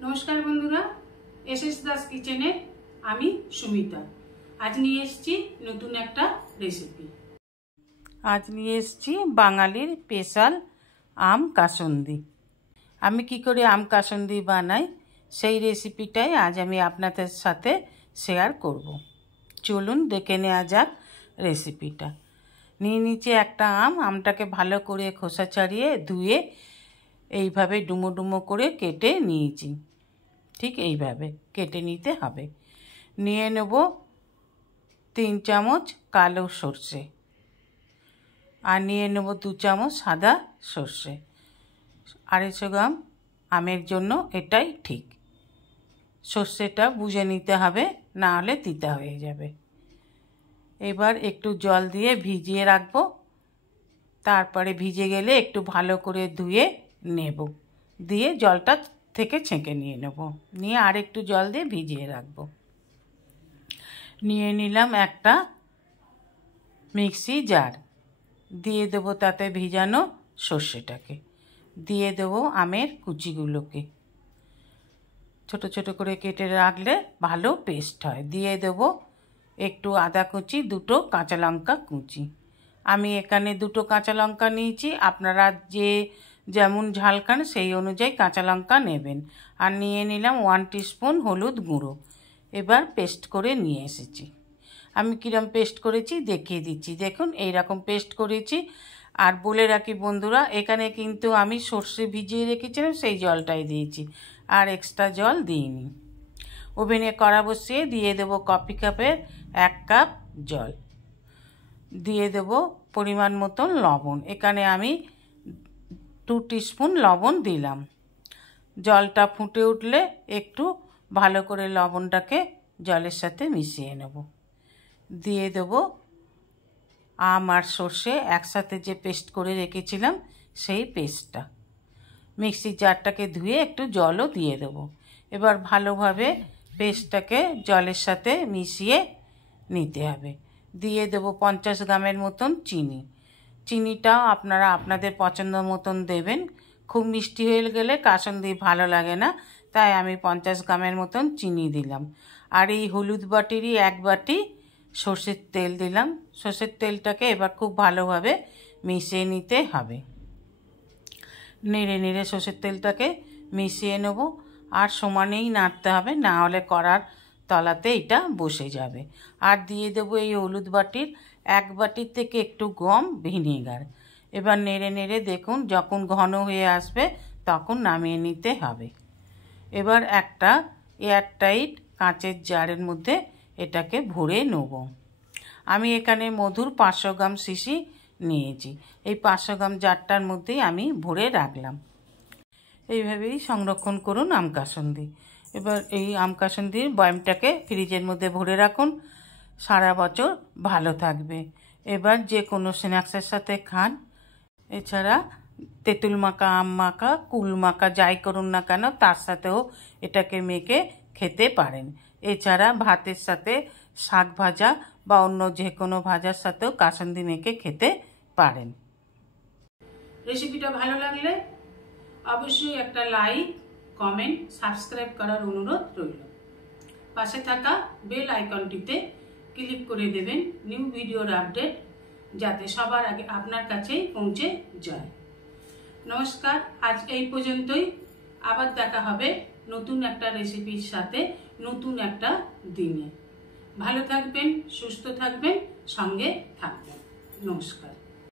नमस्कार बंधुरा एसएस दास किचेने आमी सुमिता आज निये एसेछि नतून एकटा रेसिपि। आज निये एसेछि बांगालिर स्पेशल आम कासुंदी। आमी कि करे आम कासुंदी बानाई सेई रेसिपिटाई आज आमी आपनादेर साथे शेयर करब। चलुन देखे नेওয়া যাক रेसिपिटा। निये निচ্ছি একটা আমটাকে ভালো করে খোসা ছাড়িয়ে ধুয়ে এইভাবে ডুমো ডুমো করে কেটে নিয়েছি। ঠিক এইভাবে কেটে নিতে হবে। নিয়ে নেব 3 চামচ কালো সরষে আর নিয়ে নেব 2 চামচ সাদা সরষে। 250 গ্রাম আমের জন্য এটাই ঠিক। সরষেটা বুঝে নিতে হবে, না হলে তিতা হয়ে যাবে। এবার একটু জল দিয়ে ভিজিয়ে রাখবো। তারপরে ভিজে গেলে একটু ভালো করে ধুয়ে নেব, দিয়ে জলটা থেকে ছেঁকে নিয়ে নেব। নিয়ে আর একটু জল দিয়ে ভিজিয়ে রাখবো। নিয়ে নিলাম একটা মিক্সি জার, দিয়ে দেব তাতে ভিজানো সর্ষেটাকে, দিয়ে দেব আমের কুচিগুলোকে ছোট ছোট করে কেটে রাখলে ভালো পেস্ট হয়। দিয়ে দেব একটু আদা কুচি, 2টো কাঁচা লঙ্কা কুচি। আমি এখানে 2টো কাঁচা লঙ্কা নিয়েছি, আপনারা যে যেমন ঝাল খান সেই অনুযায়ী কাঁচা লঙ্কা নেবেন। আর নিয়ে নিলাম 1 টিস্পুন হলুদ গুঁড়ো। এবার পেস্ট করে নিয়ে এসেছি। আমি কিরম পেস্ট করেছি দেখিয়ে দিচ্ছি। দেখুন এইরকম পেস্ট করেছি। আর বলে রাখি বন্ধুরা, এখানে কিন্তু আমি সর্ষে ভিজিয়ে রেখেছিলাম, সেই জলটাই দিয়েছি, আর এক্সট্রা জল দিইনি। ওভেনে কড়া বসিয়ে দিয়ে দেব কফি কাপের 1 কাপ জল, দিয়ে দেব পরিমাণ মতন লবণ। এখানে আমি 2 টিস্পুন লবণ দিলাম। জলটা ফুটে উঠলে একটু ভালো করে লবণটাকে জলের সাথে মিশিয়ে নেব। দিয়ে দেব আম আর সর্ষে একসাথে যে পেস্ট করে রেখেছিলাম সেই পেস্টটা। মিক্সির জারটাকে ধুয়ে একটু জলও দিয়ে দেব। এবার ভালোভাবে পেস্টটাকে জলের সাথে মিশিয়ে নিতে হবে। দিয়ে দেব 50 গ্রামের মতন চিনি। চিনিটাও আপনারা আপনাদের পছন্দ মতন দেবেন। খুব মিষ্টি হয়ে গেলে কাসুন্দি ভালো লাগে না, তাই আমি 50 গ্রামের মতন চিনি দিলাম। আর এই হলুদ বাটিরই 1 বাটি সর্ষের তেল দিলাম। সর্ষের তেলটাকে এবার খুব ভালোভাবে মিশিয়ে নিতে হবে। নেড়ে নেড়ে সর্ষের তেলটাকে মিশিয়ে নেব। আর সমানেই নাড়তে হবে, না হলে কড়ার তলাতে এটা বসে যাবে। আর দিয়ে দেবো এই হলুদ বাটির 1 বাটির থেকে একটু কম ভিনেগার। এবার নেড়ে নেড়ে দেখুন যখন ঘন হয়ে আসবে তখন নামিয়ে নিতে হবে। এবার একটা এয়ারটাইট কাঁচের জারের মধ্যে এটাকে ভরে নেব। আমি এখানে মধুর 500 গ্রাম শিশি নিয়েছি। এই 500 গ্রাম জারটার মধ্যেই আমি ভরে রাখলাম। এইভাবেই সংরক্ষণ করুন আম কাসুন্দি। এবার এই আম কাসুন্দির বয়ামটাকে ফ্রিজের মধ্যে ভরে রাখুন, সারা বছর ভালো থাকবে। এবার যে কোনো স্ন্যাক্সের সাথে খান। এছাড়া তেঁতুল মাখা, আম মাখা, কুল মাখা যাই করুন না কেন তার সাথেও এটাকে মেখে খেতে পারেন। এছাড়া ভাতের সাথে শাক ভাজা বা অন্য যে কোনো ভাজার সাথেও কাসুন্দি মেখে খেতে পারেন। রেসিপিটা ভালো লাগলে অবশ্যই একটা লাইক, কমেন্ট, সাবস্ক্রাইব করার অনুরোধ রইল। পাশে থাকা বেল আইকনটিতে ক্লিক করে দেবেন নিউ ভিডিওর আপডেট যাতে সবার আগে আপনার কাছেই পৌঁছে যায়। নমস্কার, আজ এই পর্যন্তই। আবার দেখা হবে নতুন একটা রেসিপির সাথে নতুন একটা দিনে। ভালো থাকবেন, সুস্থ থাকবেন, সঙ্গে থাকবেন। নমস্কার।